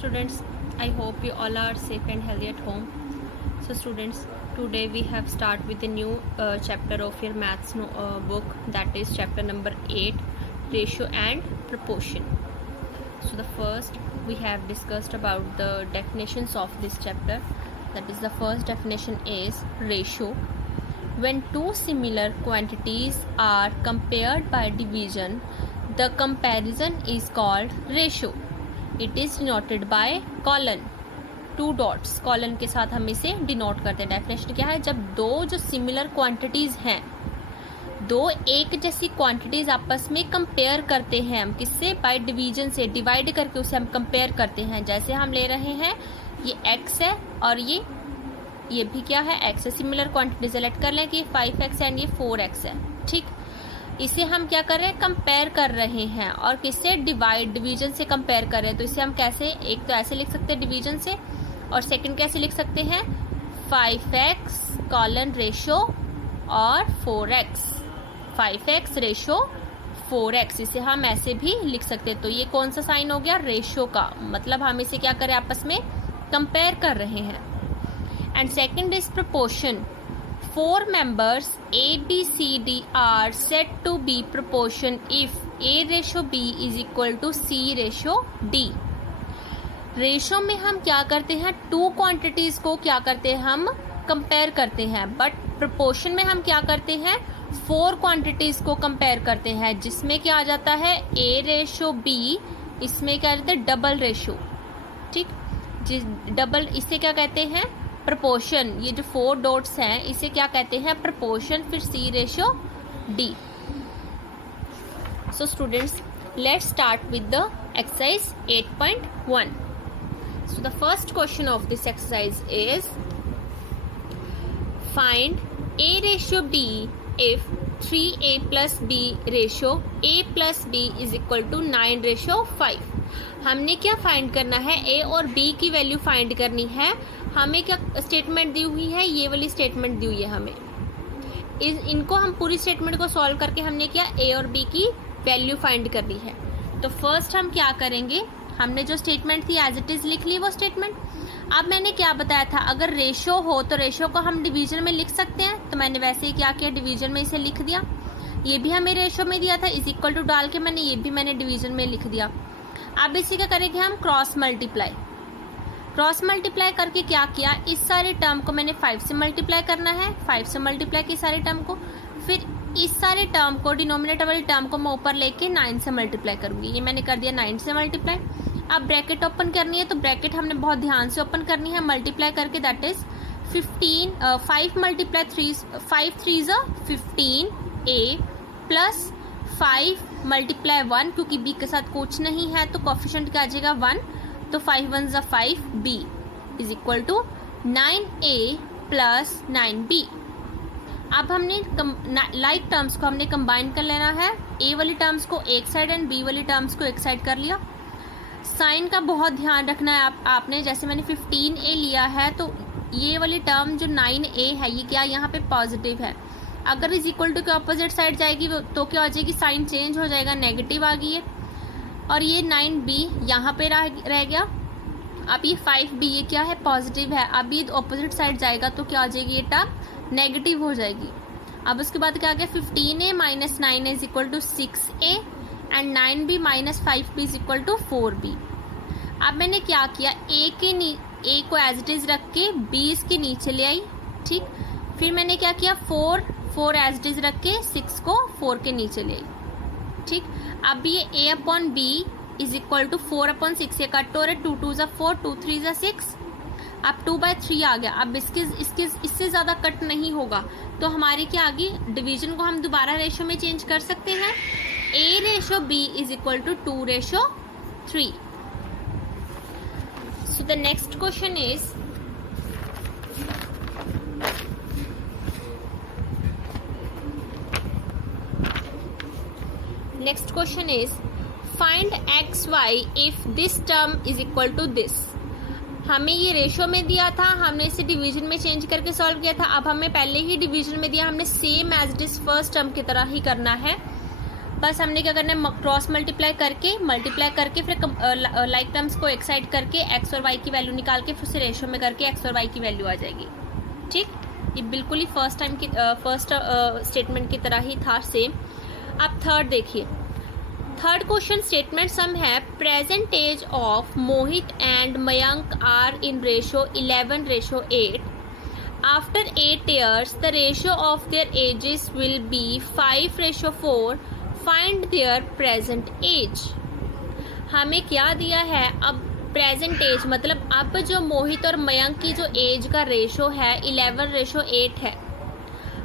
Students, I hope you all are safe and healthy at home. So students, today we have start with a new chapter of your maths book, that is chapter number 8, ratio and proportion. So the first we have discussed about the definitions of this chapter. That is, the first definition is ratio. When two similar quantities are compared by division, the comparison is called ratio. It is denoted by colon, to dots, colon के साथ हम इसे denote करते हैं. Definition क्या है? जब दो जो सिमिलर क्वांटिटीज हैं, दो एक जैसी क्वांटिटीज आपस में कंपेयर करते हैं हम किससे? बाय डिवीजन से, डिवाइड करके उसे हम कंपेयर करते हैं. जैसे हम ले रहे हैं ये x है और ये भी क्या है? x है. सिमिलर क्वांटिटी सेलेक्ट कर लें कि 5x एंड ये 4x है. ठीक, इसे हम क्या कर रहे हैं? कंपेयर कर रहे हैं. और किससे? डिवीजन से कंपेयर कर रहे हैं. तो इसे हम कैसे? एक तो ऐसे लिख सकते हैं डिवीजन से, और सेकंड कैसे लिख सकते हैं? 5x कॉलन रेशो और 4x, 5x रेशो 4x, इसे हम ऐसे भी लिख सकते हैं. तो ये कौन सा साइन हो गया? रेशो का. मतलब हम इसे क्या करें? आपस में कंपेयर कर रहे हैं. And second is proportion. 4 members A, B, C, D are said to be proportion if A ratio B is equal to C ratio D. Ratio में हम क्या करते हैं? टू क्वांटिटीज को क्या करते हैं? हम कंपेयर करते हैं. बट प्रोपोर्शन में हम क्या करते हैं? 4 क्वांटिटीज को कंपेयर करते हैं, जिसमें क्या आ जाता है? A रेशो B, इसमें क्या रहता है? Double ratio. ठीक, जिस डबल, इसे क्या कहते हैं? प्रपोर्शन. ये जो 4 डॉट्स हैं इसे क्या कहते हैं? प्रपोर्शन. फिर C ratio D. So students, let's start with the exercise 8.1. So the first question of this exercise is find A ratio B if 3A plus B ratio A plus B is equal to 9 ratio 5. हमने क्या find करना है? A और B की value find करनी है. हमें क्या स्टेटमेंट दी हुई है? ये वाली स्टेटमेंट दी हुई है हमें. इनको हम पूरी स्टेटमेंट को सॉल्व करके हमने क्या? A और B की वैल्यू फाइंड करनी है. तो फर्स्ट हम क्या करेंगे? हमने जो स्टेटमेंट थी एज इट इज लिख ली वो स्टेटमेंट. अब मैंने क्या बताया था? अगर रेशो हो तो रेशो को हम डिवीजन में लिख सकते हैं. तो मैंने वैसे ही क्या किया? डिवीजन में इसे लिख दिया. ये भी हमें रेशो में दिया था, इज इक्वल टू डाल के मैंने डिवीजन में लिख दिया. अब इसी का करेंगे हम क्रॉस मल्टीप्लाई. क्रॉस मल्टीप्लाई करके क्या किया? इस सारे टर्म को मैंने 5 से मल्टीप्लाई करना है. 5 से मल्टीप्लाई की सारे टर्म को, फिर इस सारे टर्म को, डिनोमिनेटर वाले टर्म को मैं ऊपर लेके 9 से मल्टीप्लाई करूंगी. ये मैंने कर दिया 9 से मल्टीप्लाई. अब ब्रैकेट ओपन करनी है, तो ब्रैकेट हमने बहुत ध्यान से ओपन करनी है. मल्टीप्लाई करके दैट इज 5 मल्टीप्लाई 3, 5 3 ज़ा 15A प्लस 5 मल्टीप्लाई 1, क्योंकि B के साथ कुछ नहीं है तो कोफिशिएंट क्या आ जाएगा? 1. तो 5 1 ज़ा 5B is equal to 9A plus 9B. अब हमने लाइक टर्म्स को हमने कंबाइन कर लेना है. A वाली टर्म्स को एक साइड एंड B वाली टर्म्स को एक साइड कर लिया. साइन का बहुत ध्यान रखना है आपने. जैसे मैंने 15A लिया है तो ये वाली टर्म जो 9A है ये क्या? यहाँ पे पॉजिटिव है. अगर इज इक्वल टू के ऑपोजिट साइड जाएगी तो क्या हो जाएगी? साइन चेंज हो जाएगा, नेगेटिव आ गई है. और ये 9B यहाँ पे रह गया. अब ये 5B ये क्या है? पॉजिटिव है. अब ये ऑपोजिट साइड जाएगा तो क्या हो जाएगी? ये टर्म नेगेटिव हो जाएगी. अब उसके बाद क्या आ गया? 15A minus 9A is equal to 6A and 9B minus 5B is equal to 4B. अब मैंने क्या किया? A को एज इट इज रख के B इसके नीचे ले आई. ठीक, फिर मैंने क्या किया? 4 एज इट इज रख के 6 को 4 के नीचे ले आई. ठीक, अब ये A upon B is equal to 4 upon 6 से कट हो रहे. 2 2 ज़ा 4, 2 3 ज़ा 6. अब 2/3 आ गया. अब इससे ज़्यादा कट नहीं होगा तो हमारी क्या आ गई? डिवीजन को हम दोबारा रेशो में चेंज कर सकते हैं. A ratio B is equal to 2 ratio 3. So the next question is next question is find XY if this term is equal to this. हमें ये रेशो में दिया था, हमने इसे डिवीजन में चेंज करके सॉल्व किया था. अब हमें पहले ही डिवीजन में दिया, हमने same as it is first term की तरह ही करना है. बस हमने क्या करना है, क्रॉस मल्टीप्लाई करके फिर लाइक टर्म्स को एक साइड करके एक्स और वाई की वैल्यू निकाल के फिर से रेशियो में करके एक्स और वाई की वैल्यू आ जाएगी। ठीक, ये बिल्कुल ही फर्स्ट स्टेटमेंट की तरह ही था सेम। अब थर्ड देखिए, थर्ड क्वेश्चन स्टेटमेंट सम है present age of Mohit and Mayank are in ratio 11:8। After 8 years the ratio of their ages will be 5:4. Find their present age। हमें क्या दिया है, अब प्रेजेंट एज मतलब अब जो मोहित और मयंक की जो एज का रेशो है 11:8 है।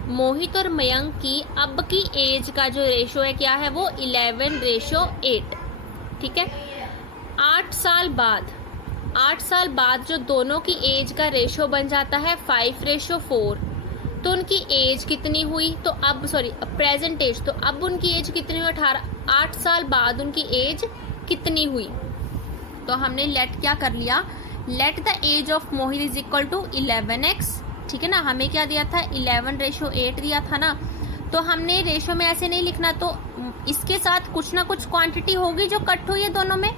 मोहित और मयंक की अब की एज का जो रेशो है क्या है, वो 11:8। ठीक है, 8 साल बाद जो दोनों की एज का रेशो बन जाता है 5:4, तो उनकी एज कितनी हुई, तो अब प्रेजेंट एज, तो अब उनकी एज कितनी हुई 18। 8 साल बाद उनकी एज कितनी हुई, तो हमने लेट क्या कर लिया, let the age of Mohit is equal to 11x। ठीक है ना, हमें क्या दिया था 11:8 दिया था ना, तो हमने रेशो में ऐसे नहीं लिखना, तो इसके साथ कुछ ना कुछ क्वांटिटी होगी जो कट हुई है दोनों में,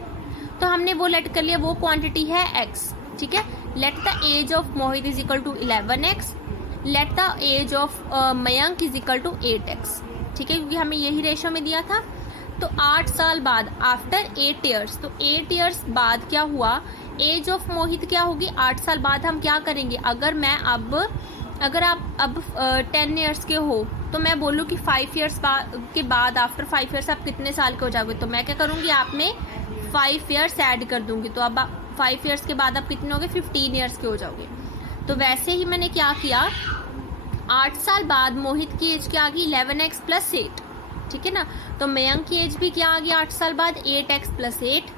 तो हमने वो लेट कर लिया, वो क्वांटिटी है x। ठीक है, let the age of Mohit is equal to 11x, let the age of Mayank is equal to 8x। ठीक है, क्योंकि हमें यही रेशो में दिया था। तो 8 साल बाद, आफ्टर 8 years, तो 8 years बाद क्या हुआ, एज ऑफ मोहित क्या होगी, 8 साल बाद हम क्या करेंगे, अगर आप अब 10 years के हो तो मैं बोलूँ कि 5 years के बाद, आफ्टर 5 years आप कितने साल के हो जाओगे, तो मैं क्या करूँगी, आप में 5 years ऐड कर दूंगी, तो अब 5 years के बाद आप कितने होगे, 15 years के हो जाओगे। तो वैसे ही मैंने क्या किया, 8 साल बाद मोहित की एज क्या आ गई 11x + 8। ठीक है ना, तो मयंक की एज भी क्या आ गई 8 साल बाद 8x + 8।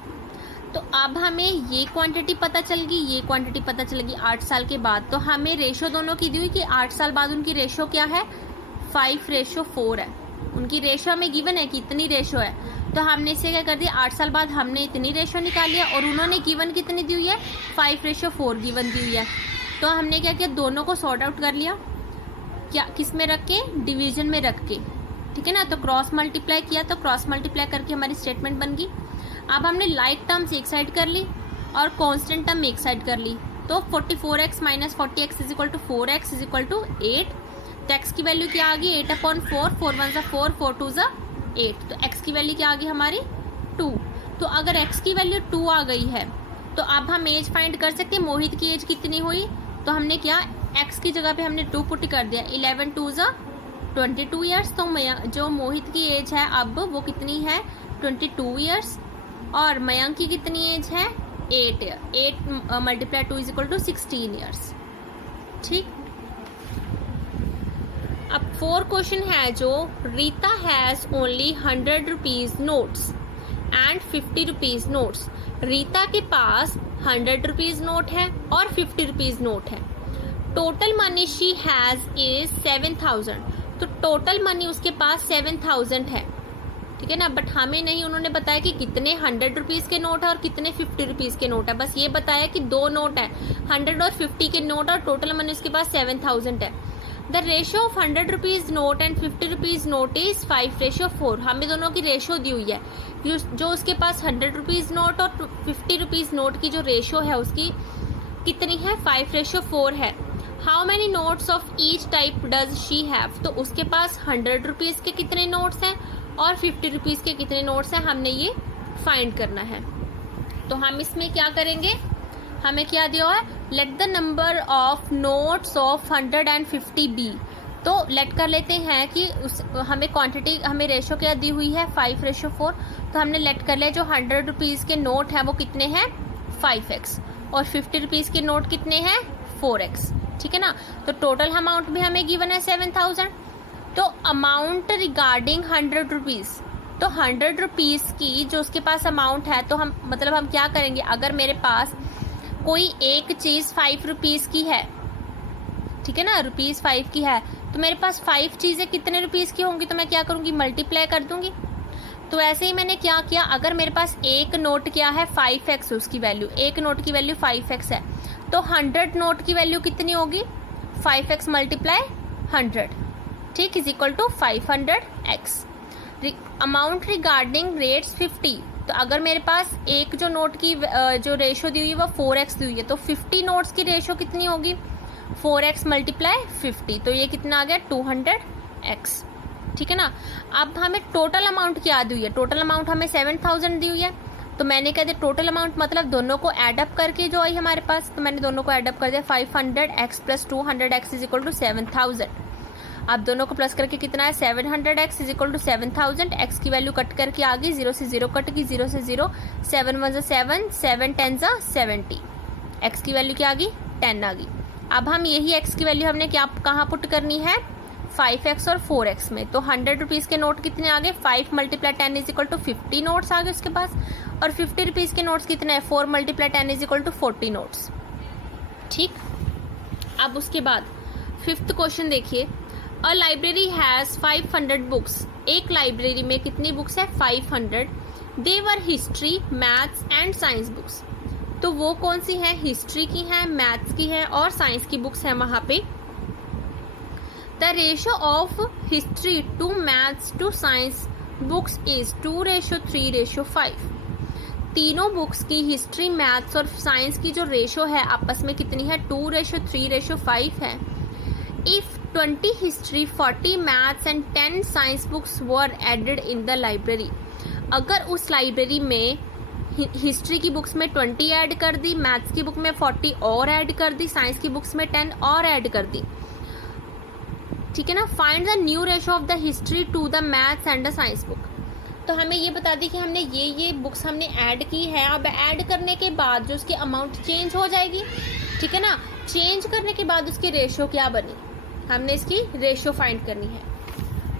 तो अब हमें ये क्वांटिटी पता चल गई, ये क्वांटिटी पता चल गई 8 साल के बाद। तो हमें रेशो दोनों की दी हुई कि 8 साल बाद उनकी रेशो क्या है 5:4 है। उनकी रेशो हमें गिवन है कि इतनी रेशो है, तो हमने इसे क्या कर दिया, 8 साल बाद हमने इतनी रेशो निकाल लिया और उन्होंने गिवन कितनी दी हुई है 5:4 गिवन दी हुई है। तो हमने क्या किया, दोनों को सॉर्ट आउट कर लिया, क्या किस में रख के, डिवीजन में रख के। ठीक है ना, तो क्रॉस मल्टीप्लाई किया, तो क्रॉस मल्टीप्लाई करके हमारी स्टेटमेंट बन गई। अब हमने लाइक टर्म्स एक साइड कर ली और कांस्टेंट टर्म एक साइड कर ली, तो 44x - 40x = 4x = 8। तो x की वैल्यू क्या आ गई 8/4, 4 1 = 4, 4 2 = 8। तो x की वैल्यू क्या आ गई हमारी 2। तो अगर x की वैल्यू 2 आ गई है तो अब हम एज फाइंड कर सकते हैं, मोहित की एज कितनी हुई, तो हमने क्या x की जगह पे हमने 2 पुट कर दिया, 11 2 = 22 years। तो जो मोहित की एज है अब वो कितनी है 22 years, और मयंक की कितनी एज है 8 × 2 = 16 years। ठीक, अब 4 क्वेश्चन है जो Rita has only 100 rupees notes and 50 rupees notes. Rita के पास 100 rupees नोट है और 50 rupees नोट है। Total money she has is 7000। तो टोटल मनी उसके पास 7000 है। ठीक है ना, बट हमें नहीं उन्होंने बताया कि कितने 100 रुपीज़ के नोट है और कितने 50 रुपीज़ के नोट है, बस ये बताया कि 2 नोट है, 100 और 50 के नोट, और टोटल मनी उसके पास 7000 है। The ratio of 100 rupees note and 50 rupees note is 5:4। हमें दोनों की रेशो दी हुई है, जो उसके पास 100 रुपीज़ नोट और 50 रुपीज़ नोट की जो रेशो है उसकी कितनी है 5:4 है। How many notes of each type does she have. तो उसके पास 100 रुपीज़ के कितने नोट्स हैं और 50 रुपीज़ के कितने नोट्स हैं, हमने ये फाइंड करना है। तो हम इसमें क्या करेंगे, हमें क्या दिया है, let the number of notes of 100 and 50 be. तो लेट कर लेते हैं कि हमें क्वांटिटी, हमें रेशो क्या दी हुई है 5:4। तो हमने लेट कर लिया जो 100 रुपीज़ के नोट हैं वो कितने हैं 5x, और 50 रुपीज़ के नोट कितने हैं 4x। ठीक है ना, तो टोटल अमाउंट भी हमें गिवन है 7000। तो अमाउंट रिगार्डिंग 100 रुपीज़, तो 100 रुपीज़ की जो उसके पास अमाउंट है, तो हम क्या करेंगे, अगर मेरे पास कोई एक चीज़ 5 रुपीज़ की है, ठीक है ना, ₹5 की है, तो मेरे पास 5 चीज़ें कितने रुपीज़ की होंगी, तो मैं क्या करूँगी मल्टीप्लाई कर दूंगी। तो ऐसे ही मैंने क्या किया, अगर मेरे पास एक नोट क्या है 5x, उसकी वैल्यू, एक नोट की वैल्यू 5x है, तो 100 नोट की वैल्यू कितनी होगी 5x × 100, ठीक, = 500x। Amount regarding rates 50। तो अगर मेरे पास एक जो नोट की जो रेशो दी हुई है वो 4x दी हुई है, तो 50 नोट्स की रेशो कितनी होगी, 4x मल्टीप्लाई 50, तो ये कितना आ गया 200x। ठीक है ना। अब हमें टोटल अमाउंट क्या दी हुई है, टोटल अमाउंट हमें 7000 दी हुई है, तो मैंने कह दिया टोटल अमाउंट मतलब दोनों को एडअप करके जो आई हमारे पास, तो मैंने दोनों को एडअप कर दिया 500x plus 200x is equal to 7000। अब दोनों को प्लस करके कितना है 700x is equal to 7000। x की वैल्यू कट करके आ गई, 0 से 0 कट गई, 0 से 0, 7 1 जा 7, 7 10 जा 70। x की वैल्यू क्या आ गई 10 आ गई। अब हम यही x की वैल्यू हमने क्या कहाँ पुट करनी है 5x और 4x में, तो 100 रुपीज़ के नोट कितने आ गए 5 multiply 10 is equal to 50 notes आ गए उसके पास, और 50 रुपीज़ के नोट्स कितने हैं 4 multiply 10 is equal to 40 notes. ठीक। अब उसके बाद 5th क्वेश्चन देखिए, अ लाइब्रेरी हैज़ 500 बुक्स। एक लाइब्रेरी में कितनी बुक्स है 500। They were history, maths and science books. तो वो कौन सी है, हिस्ट्री की है, मैथ्स की है और साइंस की बुक्स है वहाँ पे। The ratio of history to maths to science books is 2:3:5। तीनों बुक्स की हिस्ट्री, मैथ्स और साइंस की जो रेशो है आपस में कितनी है 2:3:5 है। If 20 history, 40 maths and 10 science books were added in the library. अगर उस लाइब्रेरी में हिस्ट्री की बुक्स में 20 ऐड कर दी, मैथ्स की बुक में 40 और ऐड कर दी, साइंस की बुक्स में 10 और ऐड कर दी, ठीक है ना। Find the new ratio of the history to the maths and the science book. तो हमें ये बता दी कि हमने ये बुक्स हमने ऐड की है। अब ऐड करने के बाद जो उसकी अमाउंट चेंज हो जाएगी, ठीक है ना। चेंज करने के बाद उसकी रेशो क्या बनी, हमने इसकी रेशो फाइंड करनी है।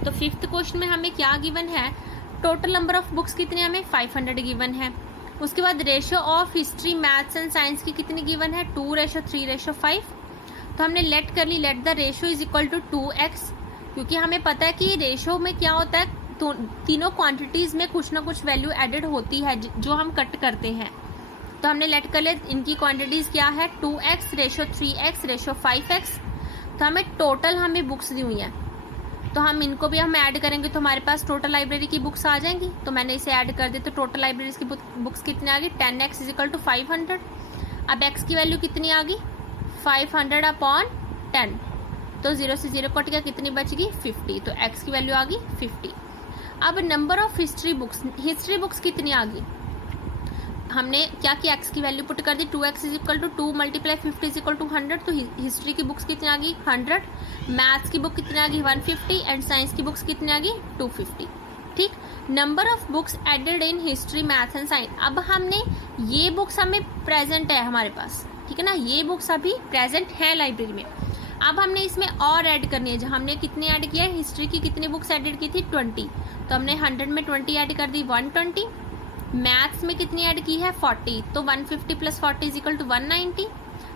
तो 5th क्वेश्चन में हमें क्या गिवन है, टोटल नंबर ऑफ बुक्स कितने हमें 500 गिवन है। उसके बाद ratio of history, maths and science की कितनी गिवन है 2:3:5। तो हमने लेट कर ली, let the ratio is equal to 2x, क्योंकि हमें पता है कि रेशो में क्या होता है, तो तीनों क्वांटिटीज में कुछ ना कुछ वैल्यू एडेड होती है जो हम कट करते हैं। तो हमने लेट कर ले, इनकी क्वांटिटीज क्या है 2x, ratio 3x, ratio 5x। तो हमें टोटल हमें बुक्स दी हुई हैं, तो हम इनको भी हम ऐड करेंगे तो हमारे पास टोटल लाइब्रेरी की बुक्स आ जाएंगी। तो मैंने इसे ऐड कर दी, तो टोटल लाइब्रेरी की बुक्स कितने आ गई 10x इज इक्वल टू 500। अब x की वैल्यू कितनी आ गई 500 अपॉन 10, तो 0 से 0 कट गया, कितनी बच गई 50, तो x की वैल्यू आ गई 50। अब नंबर ऑफ हिस्ट्री बुक्स कितनी आ गई, हमने क्या किया x की वैल्यू पुट कर दी, 2x is equal to 2 multiply 50 is equal to 100। तो हिस्ट्री की बुक्स कितनी आ गई 100, मैथ्स की बुक कितनी आ गई 150 एंड साइंस की बुक्स कितनी आ गई 250। ठीक। Number of books added in history, maths and science. अब हमने ये बुक्स हमें प्रेजेंट है हमारे पास, ठीक है ना, ये बुक्स अभी प्रेजेंट है लाइब्रेरी में। अब हमने इसमें और ऐड करनी है, जो हमने कितनी ऐड किया है, हिस्ट्री की कितनी बुक्स एडेड की थी 20, तो हमने 100 में 20 ऐड कर दी 120। मैथ्स में कितनी ऐड की है 40, तो 150 प्लस 40 इज इक्वल टू 190।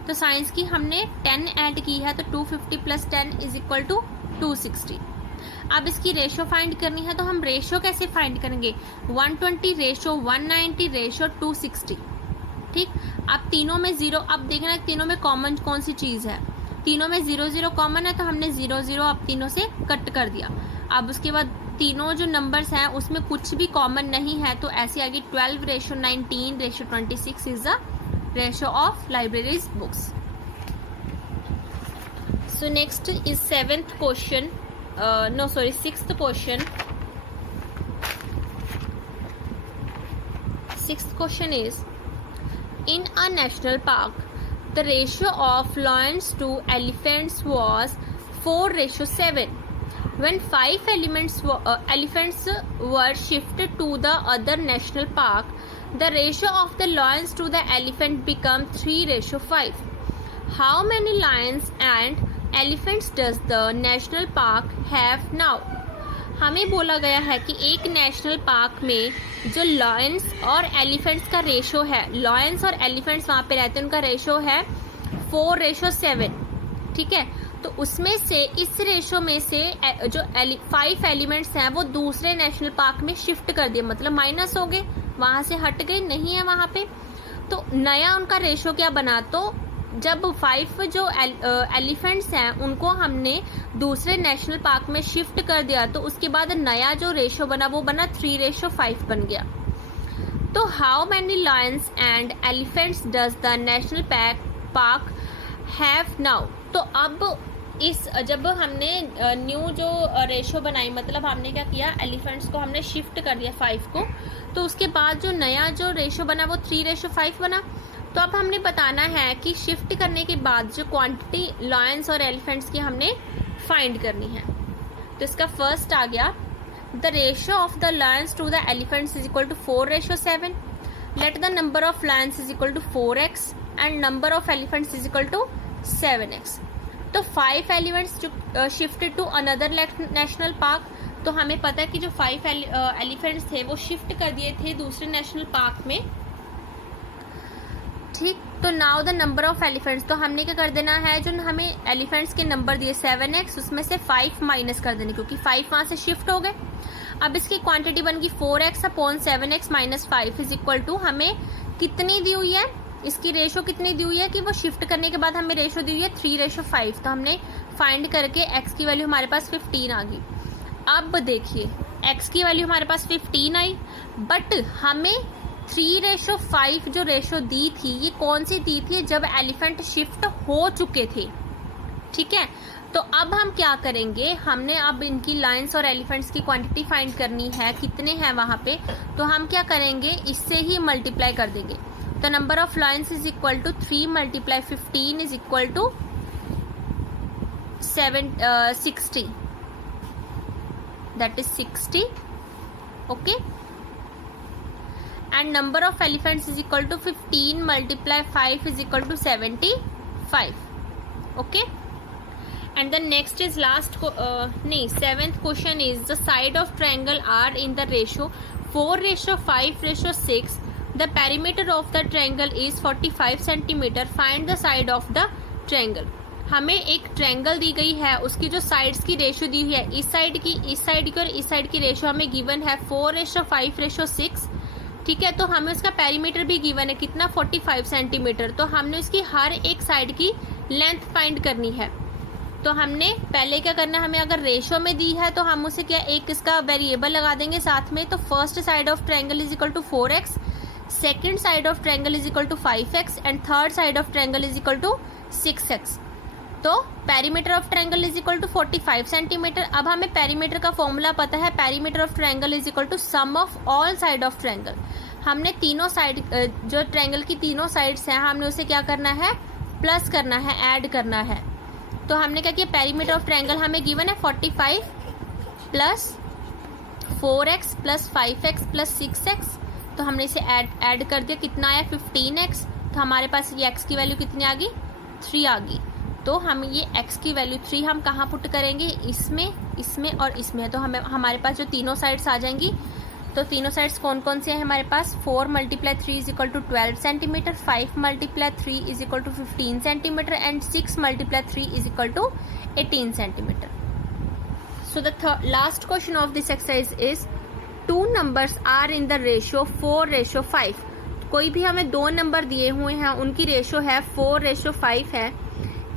तो साइंस की हमने 10 ऐड की है, तो 250 प्लस 10 इज इक्वल टू 260। अब इसकी रेशो फाइंड करनी है, तो हम रेशो कैसे फाइंड करेंगे 120 रेशो 190 रेशो 260। ठीक। अब तीनों में 0, अब देखना तीनों में कॉमन कौन सी चीज़ है, तीनों में 0 0 कॉमन है, तो हमने 0 0 अब तीनों से कट कर दिया। अब उसके बाद तीनों जो नंबर्स हैं उसमें कुछ भी कॉमन नहीं है, तो ऐसी आ गई 12 ratio 19 ratio 26 is the ratio of libraries books. So next is 7th question, no sorry 6th question. 6th question is, in a national park the ratio of lions to elephants was 4:7. When 5 elephants were shifted to the other national park, the ratio of the lions to the elephant became 3:5. How many lions and elephants does the national park have now? हमें बोला गया है कि एक national park में जो lions और elephants का रेशो है, लॉयंस और एलिफेंट्स वहाँ पे रहते हैं, उनका रेशो है 4:7। ठीक है। तो उसमें से इस रेशो में से जो 5 एलिमेंट्स हैं वो दूसरे नेशनल पार्क में शिफ्ट कर दिए, मतलब माइनस हो गए, वहाँ से हट गए, नहीं है वहाँ पे। तो नया उनका रेशो क्या बना, तो जब 5 जो एलिफेंट्स हैं उनको हमने दूसरे नेशनल पार्क में शिफ्ट कर दिया, तो उसके बाद नया जो रेशो बना वो बना 3:5 बन गया। तो how many Lions and elephants does the national park have now. तो अब इस जब हमने न्यू जो रेशो बनाई, मतलब हमने क्या किया, एलिफेंट्स को हमने शिफ्ट कर दिया 5 को, तो उसके बाद जो नया जो रेशो बना वो 3:5 बना। तो अब हमने बताना है कि शिफ्ट करने के बाद जो क्वांटिटी लायंस और एलिफेंट्स की हमने फाइंड करनी है। तो इसका फर्स्ट आ गया, the ratio of the lions to the elephants is equal to 4:7। Let the number of lions is equal to 4x and number of elephants is equal to 7x। तो 5 elephants shifted to another national park. तो हमें पता है कि जो 5 elephants थे वो shift कर दिए थे दूसरे नेशनल पार्क में, ठीक। तो now the number of elephants, तो हमने क्या कर देना है, जो हमें एलिफेंट्स के नंबर दिए 7x, उसमें से 5 माइनस कर देने, क्योंकि 5 वहां से शिफ्ट हो गए। अब इसकी क्वांटिटी बन गई 4x upon 7x minus 5 is equal to, हमें कितनी दी हुई है, इसकी रेशो कितनी दी हुई है कि वो शिफ्ट करने के बाद हमें रेशो दी हुई है 3:5। तो हमने फाइंड करके x की वैल्यू हमारे पास 15 आ गई। अब देखिए x की वैल्यू हमारे पास 15 आई, बट हमें 3:5 जो रेशो दी थी ये कौन सी दी थी, जब एलिफेंट शिफ्ट हो चुके थे, ठीक है। तो अब हम क्या करेंगे, हमने अब इनकी लायंस और एलिफेंट्स की क्वांटिटी फाइंड करनी है, कितने हैं वहां पे। तो हम क्या करेंगे, इससे ही मल्टीप्लाई कर देंगे। तो number of lions is equal to 3 × 15 is equal to 60, that is 60, okay. And number of elephants is equal to 15 × 5 is equal to 75, okay. And the next is seventh question is, the side of triangle are in the ratio 4:5:6. The perimeter of the triangle is 45 centimeter. Find the side of the triangle. हमें एक triangle दी गई है, उसकी जो sides की ratio दी हुई है, इस साइड की और इस साइड की रेशियो हमें गिवन है 4:5:6, ठीक है। तो हमें उसका पेरीमीटर भी गिवन है, कितना, 45 सेंटीमीटर। तो हमने उसकी हर एक साइड की लेंथ फाइंड करनी है। तो हमने पहले क्या करना है, हमें अगर रेशो में दी है तो हम उसे क्या, एक इसका वेरिएबल लगा देंगे साथ में। तो first side of triangle is equal to 4x, second side of triangle is equal to 5x and third side of triangle is equal to 6x। तो perimeter of triangle is equal to 45 centimetre. अब हमें perimeter का formula पता है, perimeter of triangle is equal to sum of all side of triangle. हमने तीनों side, जो triangle की तीनों साइड्स हैं, हमने उसे क्या करना है, प्लस करना है, ऐड करना है। तो हमने क्या किया, पेरीमीटर ऑफ ट्रायंगल हमें गिवन है 45 plus 4x plus 5x plus 6x। तो हमने इसे ऐड कर दिया, कितना आया, 15x। तो हमारे पास ये x की वैल्यू कितनी आ गई, 3 आ गई। तो हम ये x की वैल्यू 3 हम कहाँ पुट करेंगे, इसमें और इसमें। तो हमें हमारे पास जो तीनों साइड्स आ जाएंगी। तो तीनों साइड्स कौन कौन से हैं हमारे पास, 4 × 3 is equal to 12 centimetre, 5 × 3 is equal to 15 centimetre and 6 × 3 is equal to 18 centimetre. So the last question of this exercise is, 2 numbers are in the ratio 4:5। कोई भी हमें 2 नंबर दिए हुए हैं, उनकी रेशियो है 4:5 है।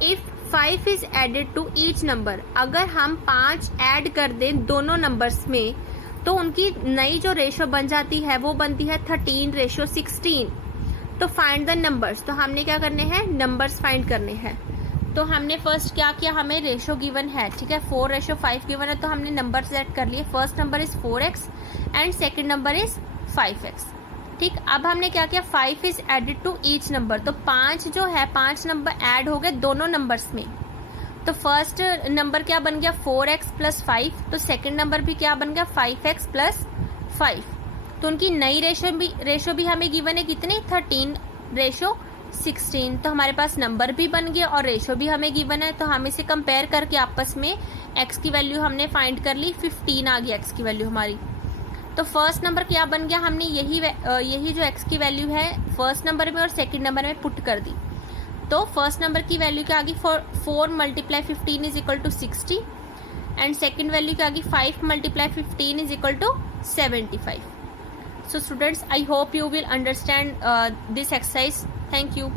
If 5 is added to each number, अगर हम 5 ऐड कर दें दोनों नंबर्स में, तो उनकी नई जो रेशो बन जाती है वो बनती है 13:16। तो फाइंड द नंबर्स। तो हमने क्या करने हैं, नंबर्स फाइंड करने हैं। तो हमने फर्स्ट क्या किया, हमें रेशो गिवन है, ठीक है, 4:5 गिवन है। तो हमने नंबर सेट कर लिए, first number is 4x and second number is 5x, ठीक। अब हमने क्या किया, 5 is added to each number. तो 5 जो है, 5 नंबर ऐड हो गए दोनों नंबर्स में। तो फर्स्ट नंबर क्या बन गया, 4x प्लस 5। तो सेकंड नंबर भी क्या बन गया, 5x प्लस 5। तो उनकी नई रेशो भी हमें गिवन है, कितनी, 13:16। तो हमारे पास नंबर भी बन गया और रेशो भी हमें गिवन है। तो हम इसे कंपेयर करके आपस में x की वैल्यू हमने फाइंड कर ली, 15 आ गई x की वैल्यू हमारी। तो फर्स्ट नंबर क्या बन गया, हमने यही जो x की वैल्यू है फर्स्ट नंबर में और सेकंड नंबर में पुट कर दी। तो फर्स्ट नंबर की वैल्यू क्या आ गई, 4 × 15 is equal to 60 and second value क्या आ गई, 5 × 15 is equal to 75। So students, I hope you will understand this exercise. Thank you.